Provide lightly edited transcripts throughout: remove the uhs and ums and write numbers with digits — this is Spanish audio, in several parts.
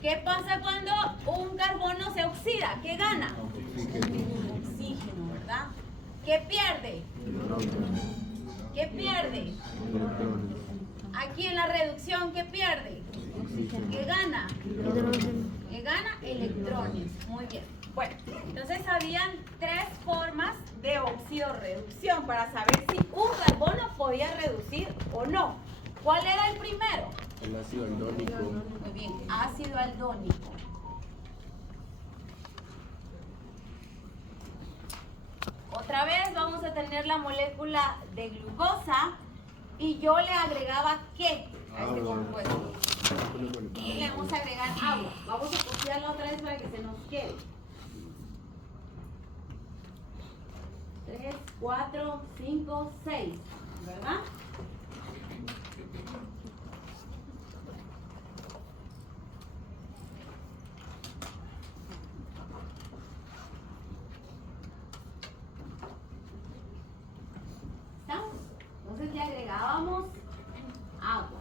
¿Qué pasa cuando un carbono se oxida? ¿Qué gana? Oxígeno, ¿verdad? ¿Qué pierde? ¿Qué pierde? Aquí en la reducción, ¿qué pierde? ¿Qué gana? ¿Qué gana? Electrones. Muy bien. Bueno, entonces habían tres formas de oxidorreducción para saber si un carbono podía reducir o no. ¿Cuál era el primero? El ácido aldónico. Muy bien, ácido aldónico. Otra vez vamos a tener la molécula de glucosa y yo le agregaba ¿qué? A este compuesto. Y le vamos a agregar agua. Vamos a copiarla otra vez para que se nos quede. 3, 4, 5, 6, ¿verdad? ¿Estamos? Entonces le agregábamos agua.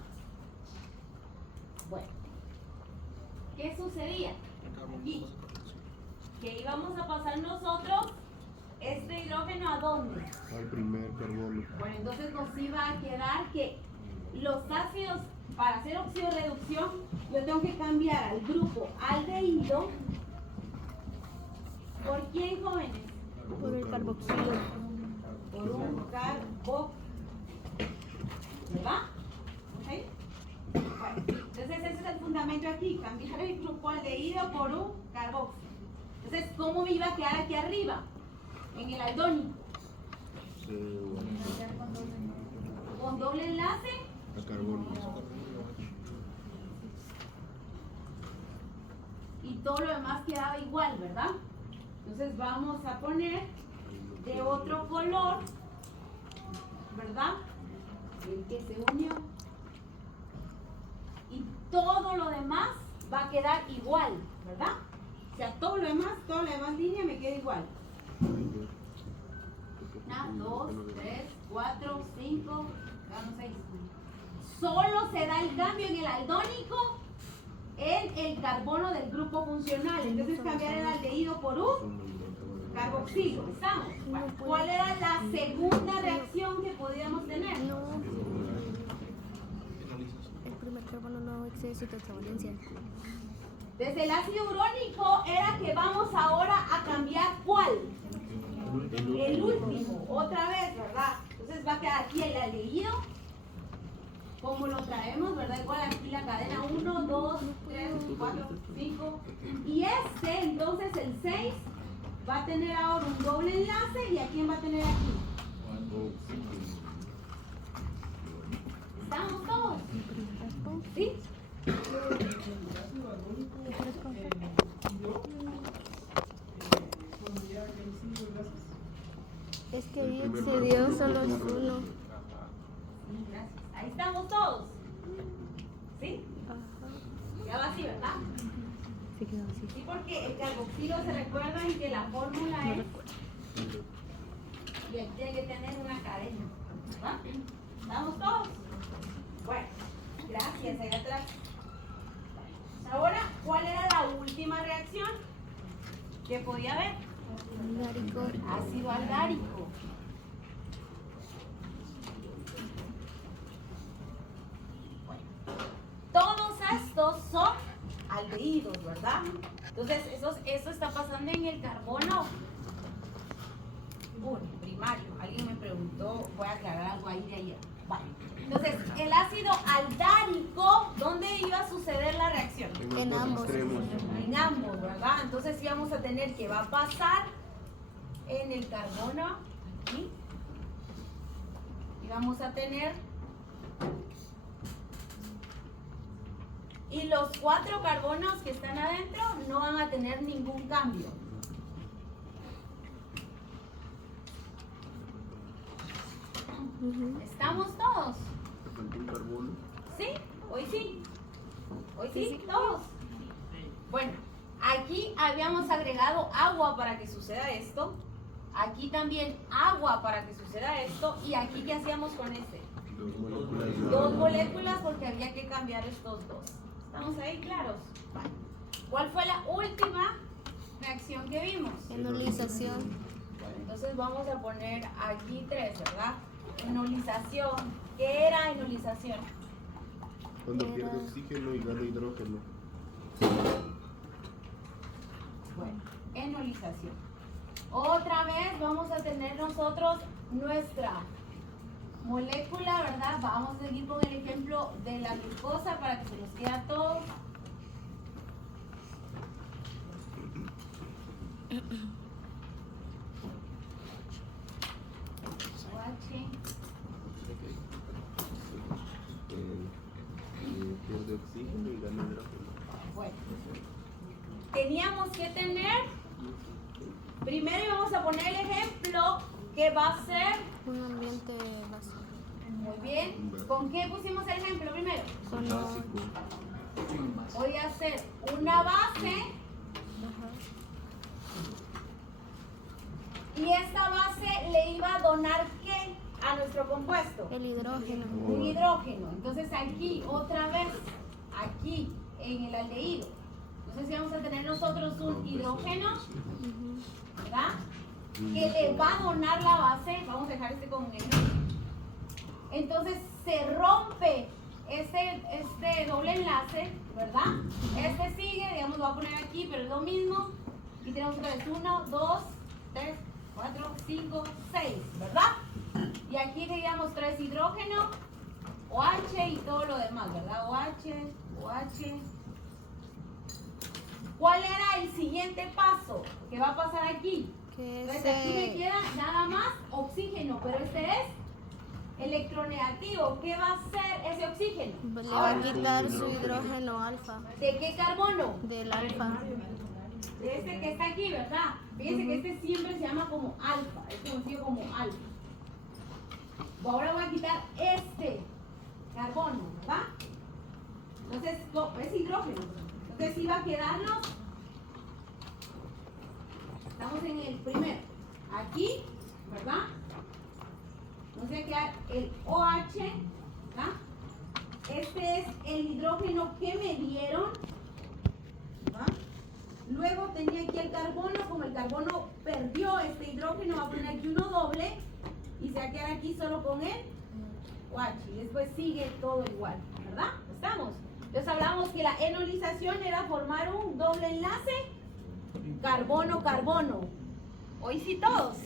Bueno, ¿qué sucedía? Aquí, que íbamos a pasar nosotros este hidrógeno ¿a dónde? Al primer carbono. Bueno, entonces nos iba a quedar que los ácidos, para hacer oxidorreducción, yo tengo que cambiar al grupo aldehído. ¿Por quién, jóvenes? Por el carboxilo. Por un carbo. ¿Verdad? ¿Ok? Bueno, entonces ese es el fundamento aquí, cambiar el grupo aldehído por un carboxilo. Entonces, ¿cómo me iba a quedar aquí arriba? En el aldónico. Con doble enlace. A carbono. Y todo lo demás quedaba igual, ¿verdad? Entonces vamos a poner de otro color, ¿verdad? El que se unió. Y todo lo demás va a quedar igual, ¿verdad? O sea, toda la demás línea me queda igual. 1, 2, 3, 4, 5, 6. Solo se da el cambio en el aldónico en el carbono del grupo funcional. Entonces cambiar el aldehído por un carboxilo. ¿Estamos? ¿Cuál era la segunda reacción que podíamos tener? No. El primer carbono no excede su tetravalencia. Desde el ácido urónico era que vamos ahora a cambiar ¿cuál? El último, otra vez, ¿verdad? Entonces va a quedar aquí el aldehído, como lo traemos, ¿verdad? Igual aquí la cadena 1, 2, 3, 4, 5. Y este, entonces el 6, va a tener ahora un doble enlace. ¿Y a quién va a tener aquí? ¿Estamos todos? ¿Sí? Es que ahí excedió solo uno. Sí, gracias. Ahí estamos todos. ¿Sí? Quedaba así, ¿verdad? Sí, quedó así. Sí, porque el carboxilo se recuerdan que la fórmula es. Y él tiene que tener una cadena. ¿Verdad? ¿Estamos todos? Bueno, gracias. Ahí atrás. Ahora, ¿cuál era la última reacción que podía haber? Aldárico. Ácido aldárico. Bueno, todos estos son aldehídos, ¿verdad? Entonces, eso está pasando en el carbono 1, primario. Alguien me preguntó, voy a aclarar algo ahí de ayer. Vale. Entonces, el ácido aldárico, ¿dónde iba a suceder la reacción? En ambos. Extremos. En ambos, ¿verdad? Entonces íbamos a tener que va a pasar en el carbono aquí y vamos a tener y los 4 carbonos que están adentro no van a tener ningún cambio. ¿Estamos todos? Un carbono. ¿Sí? Hoy sí. Hoy sí, todos. Bueno, aquí habíamos agregado agua para que suceda esto. Aquí también agua para que suceda esto. ¿Y aquí qué hacíamos con este? 2 moléculas. 2 moléculas porque había que cambiar estos dos. ¿Estamos ahí claros? Vale. ¿Cuál fue la última reacción que vimos? Enolización. Entonces vamos a poner aquí 3, ¿verdad? Enolización. ¿Qué era enolización? Cuando pierde oxígeno y gana hidrógeno. Bueno, enolización. Otra vez vamos a tener nosotros nuestra molécula, ¿verdad? Vamos a seguir con el ejemplo de la glucosa para que se nos quede a todos. Pierde oxígeno y gana hidrógeno. Bueno, teníamos que tener, primero íbamos a poner el ejemplo que va a ser, Un ambiente básico. muy bien, ¿con qué pusimos el ejemplo primero? Con Básico. Voy a hacer una base Ajá. y esta base le iba a donar ¿qué? A nuestro compuesto. El hidrógeno. Un hidrógeno. Entonces aquí, otra vez, aquí en el aldehído. Entonces vamos a tener nosotros un hidrógeno, Ujú. ¿verdad? Que le va a donar la base. Vamos a dejar este como negro. Entonces se rompe este doble enlace, ¿verdad? Este sigue, digamos, lo voy a poner aquí, pero es lo mismo. Y tenemos otra vez 1, 2, 3, 4, 5, 6, ¿verdad? Y aquí digamos 3 hidrógeno, OH y todo lo demás, ¿verdad? OH. ¿Cuál era el siguiente paso? ¿Qué va a pasar aquí? Que Entonces aquí me queda nada más oxígeno, pero este es electronegativo. ¿Qué va a hacer ese oxígeno? le va a quitar su hidrógeno alfa. ¿De qué carbono? Del alfa. De este que está aquí, ¿verdad? Fíjense que este siempre se llama como alfa, es conocido como alfa. Ahora voy a quitar este carbono, ¿verdad? Entonces, es hidrógeno. Entonces, iba a quedarnos, estamos en el primero, aquí, ¿verdad? Entonces, va a quedar el OH, ¿verdad? Este es el hidrógeno que me dieron, ¿verdad? Luego tenía aquí el carbono, como el carbono perdió este hidrógeno, va a poner aquí uno doble y se va a quedar aquí solo con el OH. Y después sigue todo igual, ¿verdad? ¿Estamos? Entonces hablamos que la enolización era formar un doble enlace carbono-carbono. Hoy sí todos,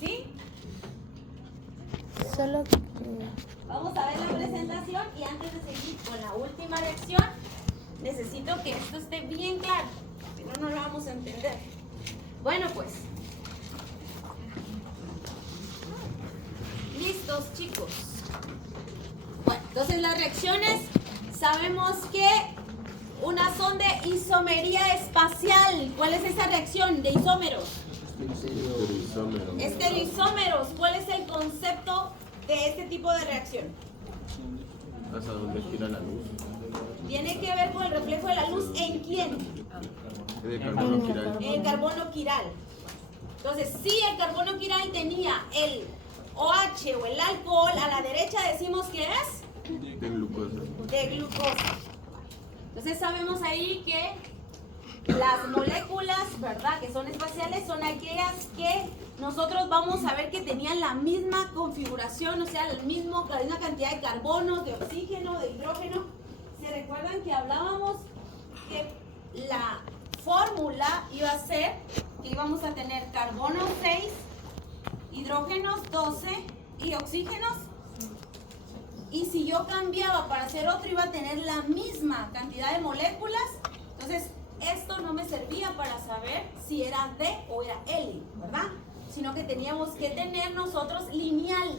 ¿sí? Solo Vamos a ver la presentación y antes de seguir con la última reacción, necesito que esto esté bien claro, si no, no lo vamos a entender. Bueno, pues. Listos, chicos. Bueno, entonces las reacciones, sabemos que unas son de isomería espacial. ¿Cuál es esa reacción de isómeros? Estereoisómeros. ¿Cuál es el concepto de este tipo de reacción? ¿Hasta dónde gira la luz? Tiene que ver con el reflejo de la luz en quién? En el carbono quiral. En el carbono quiral. Entonces, si el carbono quiral tenía el OH o el alcohol, a la derecha decimos que es De glucosa. de glucosa. Entonces sabemos ahí que las moléculas, ¿verdad? Que son espaciales, son aquellas que nosotros vamos a ver que tenían la misma configuración, o sea, la misma cantidad de carbonos, de oxígeno, de hidrógeno. ¿Se recuerdan que hablábamos que la fórmula iba a ser que íbamos a tener carbono 6, hidrógenos 12 y oxígenos? Y si yo cambiaba para hacer otro, iba a tener la misma cantidad de moléculas. Entonces, esto no me servía para saber si era D o era L, ¿verdad? Sino que teníamos que tener nosotros lineal.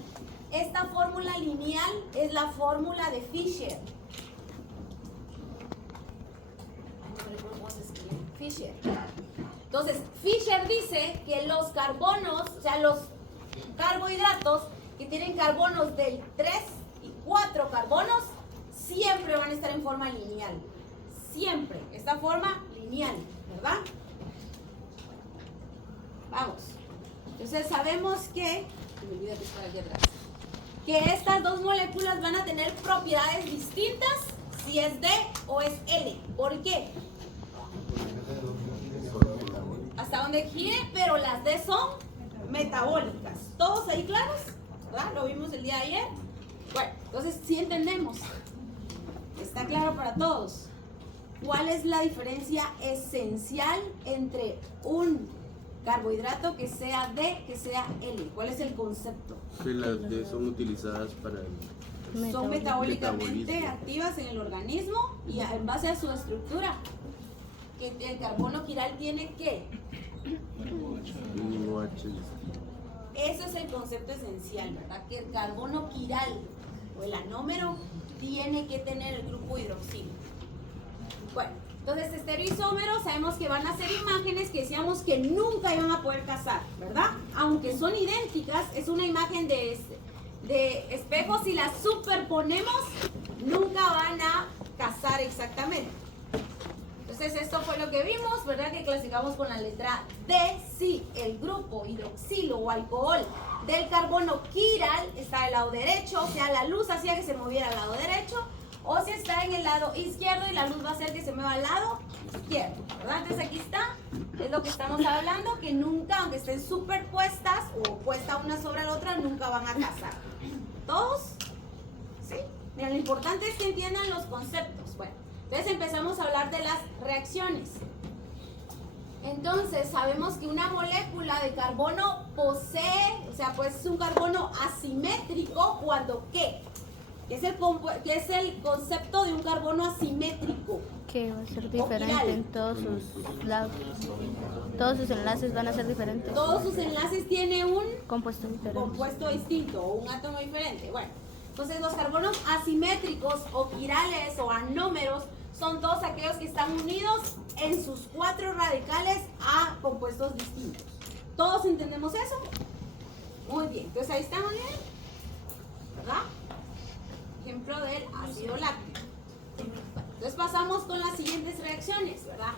Esta fórmula lineal es la fórmula de Fischer. Fischer. Entonces, Fischer dice que los carbonos, o sea, los carbohidratos que tienen carbonos del 3 y 4 carbonos, siempre van a estar en forma lineal. Siempre, esta forma lineal, ¿verdad? Vamos. Entonces sabemos que, me olvidé que está aquí atrás, que estas dos moléculas van a tener propiedades distintas si es D o es L. ¿Por qué? donde gire, pero las D son metabólicas. ¿Todos ahí claros? ¿Verdad? Lo vimos el día de ayer. Bueno, entonces sí entendemos. Está claro para todos. ¿Cuál es la diferencia esencial entre un carbohidrato que sea D, que sea L? ¿Cuál es el concepto? Que las D son utilizadas para el Son metabólicamente metabolismo. activas en el organismo y en base a su estructura. Que el carbono quiral tiene que. un OH distinto. Eso es el concepto esencial, ¿verdad? Que el carbono quiral o el anómero tiene que tener el grupo hidroxilo. Bueno, entonces estereoisómeros sabemos que van a ser imágenes que decíamos que nunca iban a poder casar, ¿verdad? Aunque son idénticas, es una imagen de espejo, si las superponemos, nunca van a casar exactamente. Entonces esto fue lo que vimos, ¿verdad? Que clasificamos con la letra D, si el grupo hidroxilo o alcohol del carbono quiral está del lado derecho, o sea, la luz hacía que se moviera al lado derecho, o si está en el lado izquierdo y la luz va a hacer que se mueva al lado izquierdo, ¿verdad? Entonces aquí está, es lo que estamos hablando, que nunca, aunque estén superpuestas o puestas una sobre la otra, nunca van a casar. ¿Todos? ¿Sí? Mira, lo importante es que entiendan los conceptos. Bueno, entonces empezamos a hablar de las reacciones. Entonces sabemos que una molécula de carbono posee, o sea, pues es un carbono asimétrico cuando ¿qué? ¿Qué es el concepto de un carbono asimétrico? Que va a ser diferente en todos sus lados. Todos sus enlaces van a ser diferentes. Todos sus enlaces tienen un Compuesto diferente. compuesto distinto o un átomo diferente. Bueno, entonces los carbonos asimétricos o quirales o anómeros son todos aquellos que están unidos en sus 4 radicales a compuestos distintos. ¿Todos entendemos eso? Muy bien, entonces ahí estamos bien, ¿verdad? Ejemplo del ácido láctico. Entonces pasamos con las siguientes reacciones, ¿verdad?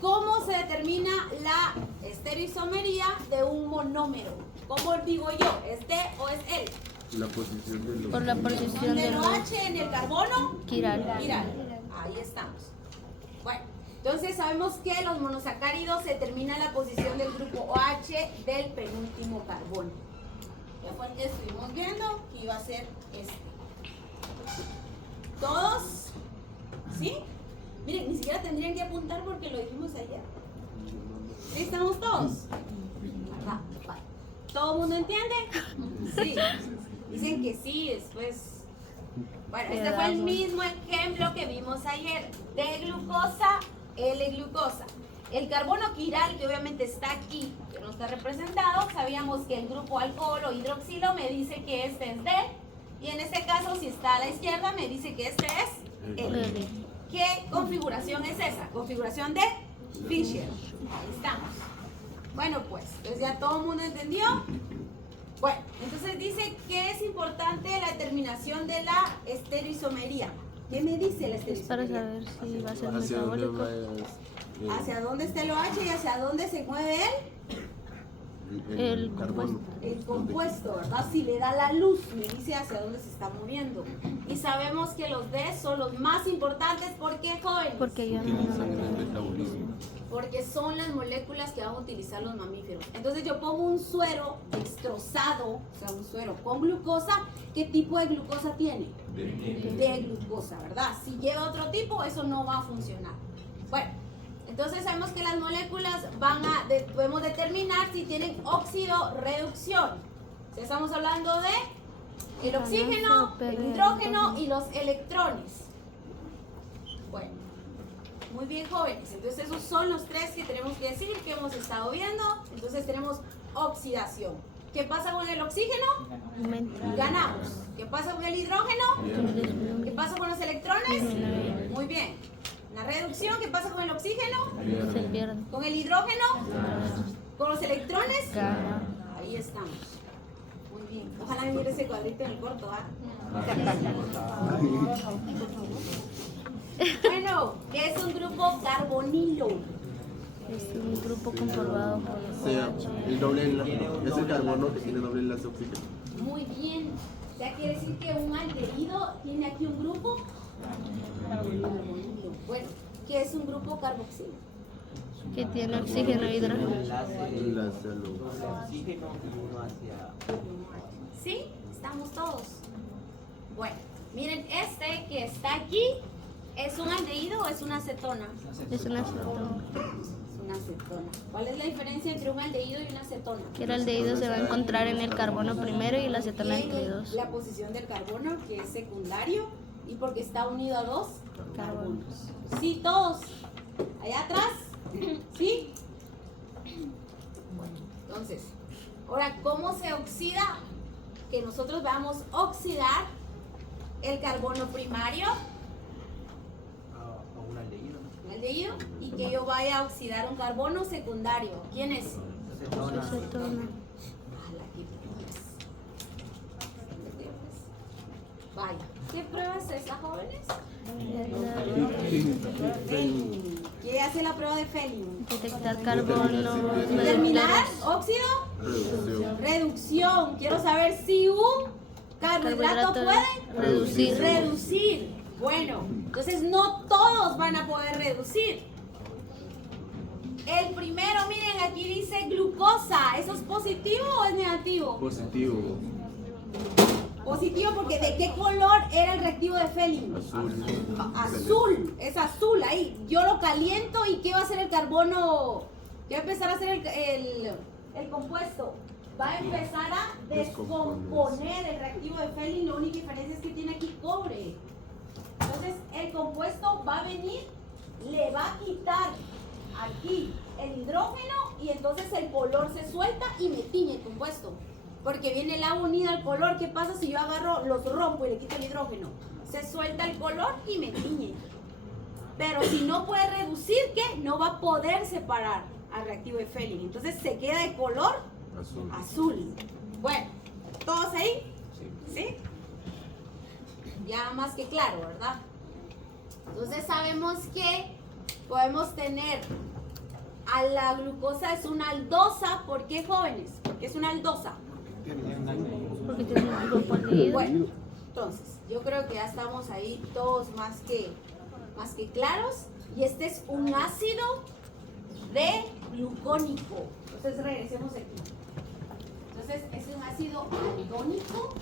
¿Cómo se determina la estereoisomería de un monómero? ¿Cómo digo yo? ¿Es D o es L? La posición de los Por la posición Del del OH en el carbono quiral. quiral. Ahí estamos. Bueno, entonces sabemos que los monosacáridos se determina la posición del grupo OH del penúltimo carbono. Ya fue el que estuvimos viendo que iba a ser este. ¿Todos? ¿Sí? Miren, ni siquiera tendrían que apuntar porque lo dijimos ayer. ¿Sí estamos todos? ¿Verdad? Vale. ¿Todo el mundo entiende? Sí. Dicen que sí, después. Bueno, este fue el mismo ejemplo que vimos ayer. D-glucosa, L-glucosa. El carbono quiral, que obviamente está aquí, que no está representado, sabíamos que el grupo alcohol o hidroxilo me dice que este es D. Y en este caso, si está a la izquierda, me dice que este es L. ¿Qué configuración es esa? Configuración de Fischer. Ahí estamos. Bueno, pues, entonces ya todo el mundo entendió. Bueno, entonces dice que es importante la determinación de la estereoisomería. ¿Qué me dice la Es para estereoisomería? saber si va a ser hacia dónde metabólico. va ¿Hacia dónde está el OH y hacia dónde se mueve El carbono. el compuesto, ¿verdad? Si le da la luz, me dice hacia dónde se está moviendo. Y sabemos que los D son los más importantes. ¿Por qué, jóvenes? Porque ya Utilizan en el metabolismo. Porque son las moléculas que van a utilizar los mamíferos. Entonces yo pongo un suero destrozado, o sea, un suero con glucosa. ¿Qué tipo de glucosa tiene? De glucosa, ¿verdad? Si lleva otro tipo, eso no va a funcionar. Bueno, entonces sabemos que las moléculas podemos determinar si tienen óxido-reducción. O sea, estamos hablando de el oxígeno, el hidrógeno y los electrones. Bueno, muy bien, jóvenes. Entonces esos son los 3 que tenemos que decir que hemos estado viendo. Entonces tenemos oxidación. ¿Qué pasa con el oxígeno? Ganamos. ¿Qué pasa con el hidrógeno? ¿Qué pasa con los electrones? Muy bien. La reducción, ¿qué pasa con el oxígeno? se pierde. ¿Con el hidrógeno? ¿Con los electrones? Gana. Ahí estamos. Muy bien. Ojalá me mire ese cuadrito en el corto, ¿ah? Bueno, ¿qué es un grupo carbonilo? Es un grupo conformado por O sea, el doble enlace. Es el carbono que tiene doble enlace oxígeno. Muy bien. O sea, quiere decir que un aldehído tiene aquí un grupo carbonilo. Bueno, ¿qué es un grupo carboxilo? Que tiene oxígeno e hidrógeno. Enlace a los oxígeno y uno hacia... ¿Sí? ¿Estamos todos? Bueno, miren, este que está aquí, ¿es un aldehído o es una acetona? Es una acetona. Es una acetona. ¿Cuál es la diferencia entre un aldehído y una acetona? Que el aldehído se va a encontrar en el carbono primero y la acetona Y entre dos. la posición del carbono, que es secundario, y porque está unido a dos Carbonos. Sí, todos. Allá atrás. ¿Sí? Bueno, entonces, ahora, ¿cómo se oxida? Que nosotros vamos a oxidar el carbono primario, a un aldehído. el aldehído, y que yo vaya a oxidar un carbono secundario. ¿Quién es? Acetona. Acetona. Ala, qué piedras. Vaya. ¿Qué prueba es esta, jóvenes? Fehling. ¿Qué hace la prueba de Fehling? Detectar carbono. Determinar óxido, reducción. reducción. Quiero saber si un carbohidrato puede Reducir. Bueno, entonces no todos van a poder reducir. El primero, miren, aquí dice glucosa. ¿Eso es positivo o es negativo? Positivo. Positivo porque ¿de qué color era el reactivo de Fehling? Azul. Azul, es azul ahí. Yo lo caliento y ¿qué va a hacer el carbono? ¿Qué va a empezar a hacer el compuesto? Va a empezar a descomponer el reactivo de Fehling. La única diferencia es que tiene aquí cobre. Entonces el compuesto va a venir, le va a quitar aquí el hidrógeno y entonces el color se suelta y me tiñe el compuesto. Porque viene el agua unida al color. ¿Qué pasa si yo agarro, los rompo y le quito el hidrógeno? Se suelta el color y me tiñe. Pero si no puede reducir, ¿qué? No va a poder separar al reactivo de Fehling. Entonces se queda de color azul. Bueno, ¿todos ahí? ¿Sí? Ya más que claro, ¿verdad? Entonces sabemos que podemos tener a la glucosa es una aldosa. ¿Por qué, jóvenes? Porque es una aldosa. Porque tiene un grupo aldehído. Bueno, entonces, yo creo que ya estamos ahí todos más que claros. Y este es un ácido de glucónico. Entonces, regresemos aquí. Entonces, es un ácido aldónico.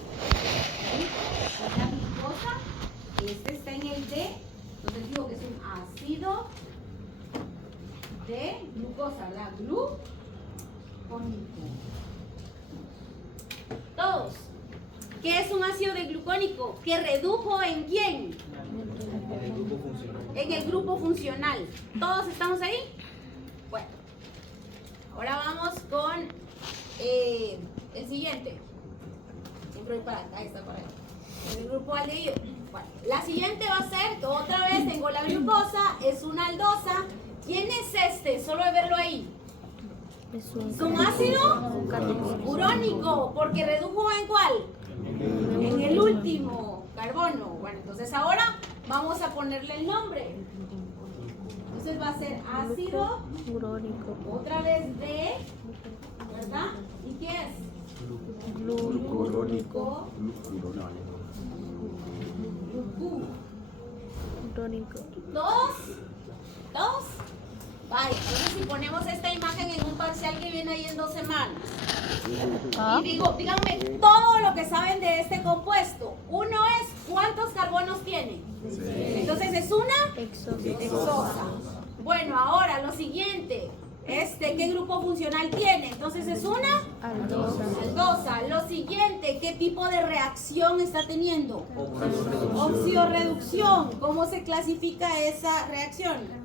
¿Sí? Es la glucosa. Este está en el D. Entonces, digo que es un ácido de glucosa, ¿verdad? Glucónico. Todos. ¿Qué es un ácido de glucónico? ¿Que redujo en quién? En el grupo funcional. ¿Todos estamos ahí? Bueno. Ahora vamos con el siguiente. Siempre voy para acá, ahí está para allá. El grupo aldehído. Bueno, la siguiente va a ser, otra vez tengo la glucosa, es una aldosa. ¿Quién es este? Solo de verlo ahí. Es ¿Es un ácido? Urónico, porque redujo en ¿cuál? En el último, carbono. Bueno, entonces ahora vamos a ponerle el nombre. Entonces va a ser ácido, Urónico. otra vez D, ¿verdad? ¿Y qué es? Glucurónico. Urónico. ¿Todos? ¿Todos? Vaya, entonces si ponemos esta imagen en un parcial que viene ahí en 2 semanas. Y digo, díganme todo lo que saben de este compuesto. Uno es, ¿cuántos carbonos tiene? Entonces es una hexosa. Bueno, ahora lo siguiente. ¿Qué grupo funcional tiene? Entonces es una aldosa. Lo siguiente, ¿qué tipo de reacción está teniendo? Oxidorreducción. ¿Cómo se clasifica esa reacción?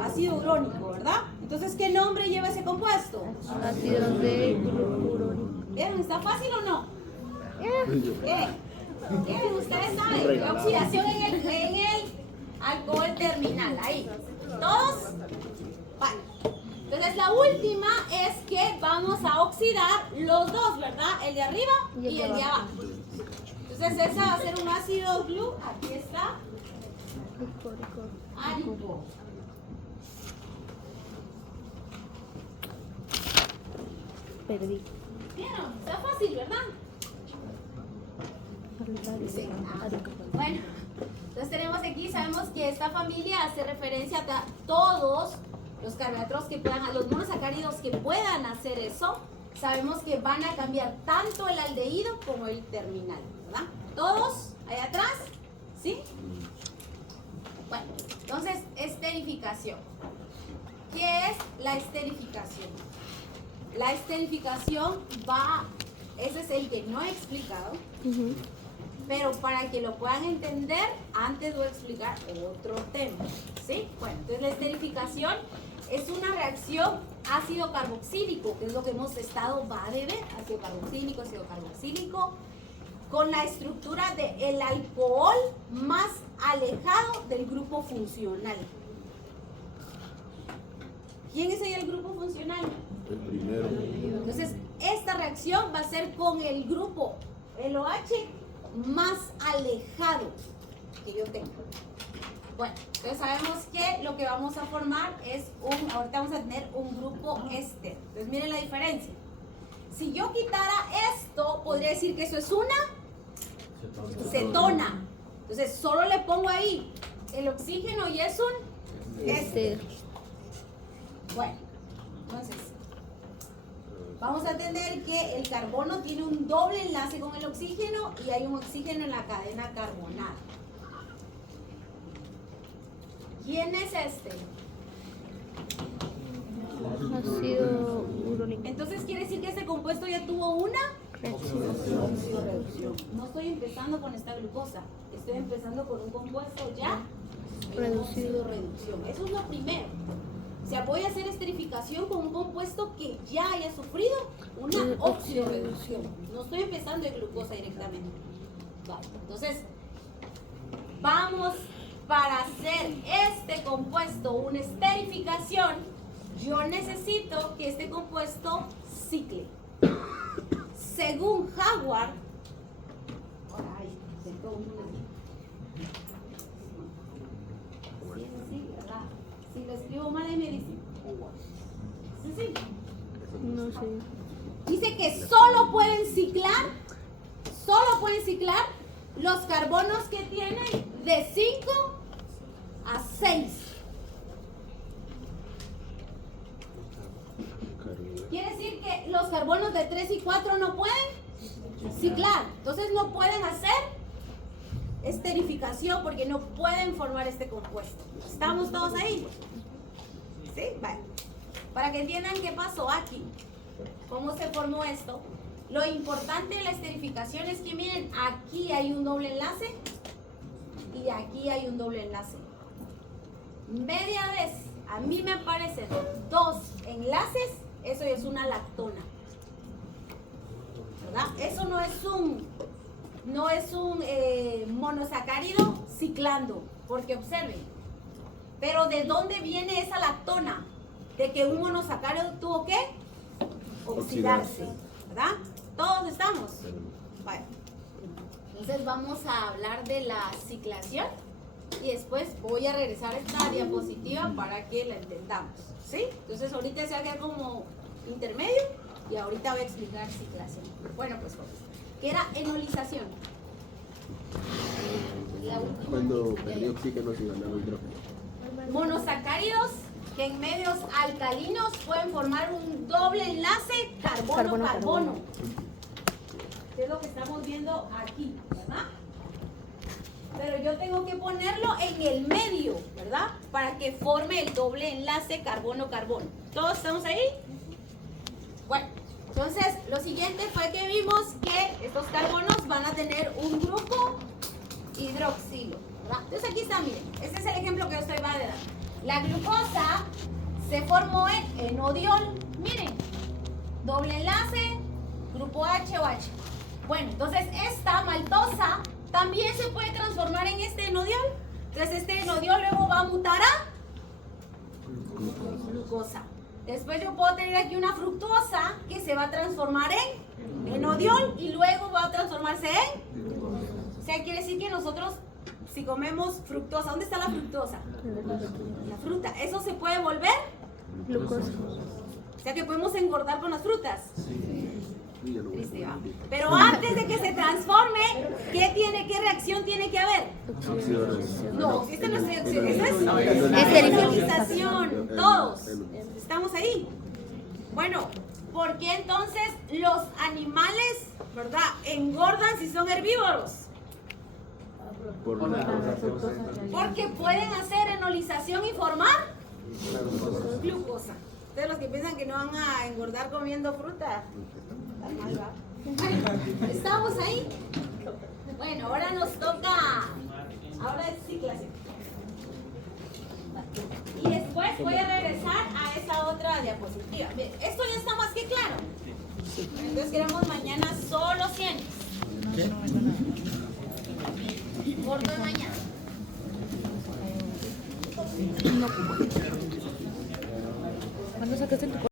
Ácido urónico, ¿verdad? Entonces, ¿qué nombre lleva ese compuesto? Ácido de glucurónico. ¿Vieron? ¿Está fácil o no? ¿Qué? Ustedes saben. Oxidación en el alcohol terminal. Ahí. ¿Todos? Vale. Entonces, la última es que vamos a oxidar los dos, ¿verdad? El de arriba y el de abajo. Entonces, esa va a ser un ácido glu. Aquí está. Árico. Perdí. ¿Vieron? Está fácil, ¿verdad? Sí. Bueno, entonces tenemos aquí sabemos que esta familia hace referencia a todos los carbohidratos que puedan, los monosacáridos que puedan hacer eso. Sabemos que van a cambiar tanto el aldehído como el terminal, ¿verdad? Todos, ahí atrás, ¿sí? Bueno, entonces, esterificación. ¿Qué es la esterificación? La esterificación ese es el que no he explicado, pero para que lo puedan entender, antes voy a explicar otro tema, ¿sí? Bueno, entonces la esterificación es una reacción ácido carboxílico, que es lo que hemos va a ver, ácido carboxílico, con la estructura del alcohol más alejado del grupo funcional. ¿Quién es ahí el grupo funcional? El primero. Entonces, esta reacción va a ser con el grupo, el OH más alejado que yo tengo. Bueno, entonces sabemos que lo que vamos a formar es ahorita vamos a tener un grupo éster. Entonces, miren la diferencia. Si yo quitara esto, podría decir que eso es una cetona. Entonces, solo le pongo ahí el oxígeno y es un éster. Bueno, entonces, vamos a entender que el carbono tiene un doble enlace con el oxígeno y hay un oxígeno en la cadena carbonada. ¿Quién es este? Ácido urónico. Entonces quiere decir que este compuesto ya tuvo una oxidorreducción. No estoy empezando con esta glucosa, estoy empezando con un compuesto ya Reducido. oxidorreducción. Eso es lo primero. O sea, voy a hacer esterificación con un compuesto que ya haya sufrido una oxidorreducción. No estoy empezando en glucosa directamente. Vale. Entonces, vamos para hacer este compuesto una esterificación. Yo necesito que este compuesto cicle. Según Howard, ¿verdad? Si lo escribo mal, ahí me dicen. ¿Sí? No sé. Dice que solo pueden ciclar los carbonos que tienen de 5 a 6. Quiere decir que los carbonos de 3 y 4 no pueden ciclar. Entonces no pueden hacer esterificación porque no pueden formar este compuesto. ¿Estamos todos ahí? ¿Sí? Vale. Para que entiendan qué pasó aquí, cómo se formó esto. Lo importante de la esterificación es que miren, aquí hay un doble enlace y aquí hay un doble enlace. Media vez a mí me aparecen 2 enlaces, eso es una lactona, ¿verdad? Eso no es un monosacárido ciclando, porque observen, pero ¿de dónde viene esa lactona? De que un monosacárido tuvo que oxidarse, ¿verdad? ¿Todos estamos? Bueno, entonces vamos a hablar de la ciclación y después voy a regresar a esta diapositiva para que la entendamos, ¿sí? Entonces ahorita se va a quedar como intermedio y ahorita voy a explicar ciclación. Bueno, pues ¿qué era enolización? La última. Cuando perdí oxígeno se ganaba hidrógeno. Monosacáridos que en medios alcalinos pueden formar un doble enlace carbono-carbono. Que es lo que estamos viendo aquí, ¿verdad? Pero yo tengo que ponerlo en el medio, ¿verdad? Para que forme el doble enlace carbono-carbono. ¿Todos estamos ahí? Bueno, entonces lo siguiente fue que vimos que estos carbonos van a tener un grupo hidroxilo, ¿verdad? Entonces aquí está, miren, este es el ejemplo que yo estoy va a dar. La glucosa se formó en enodiol, miren, doble enlace, grupo H o H. Bueno, entonces esta maltosa también se puede transformar en este enodiol. Entonces este enodiol luego va a mutar a glucosa. Después yo puedo tener aquí una fructosa que se va a transformar en enodiol y luego va a transformarse en... O sea, quiere decir que nosotros, si comemos fructosa, ¿dónde está la fructosa? La fruta. ¿Eso se puede volver? Glucosa. O sea, que podemos engordar con las frutas. Triste, ¿va? Pero antes de que se transforme, ¿qué reacción tiene que haber? No, si esta no es reacción, esa es esterilización. Todos. ¿Estamos ahí? Bueno, ¿por qué entonces los animales, verdad, engordan si son herbívoros? Porque pueden hacer enolización y formar glucosa. Ustedes los que piensan que no van a engordar comiendo fruta, están mal, ¿va? ¿Estamos ahí? Bueno, ahora nos toca, ahora sí clase. Y después voy a regresar a esa otra diapositiva. Bien, esto ya está más que claro. Entonces queremos mañana solo 100. Por todo mañana. ¿Cuándo sacaste tu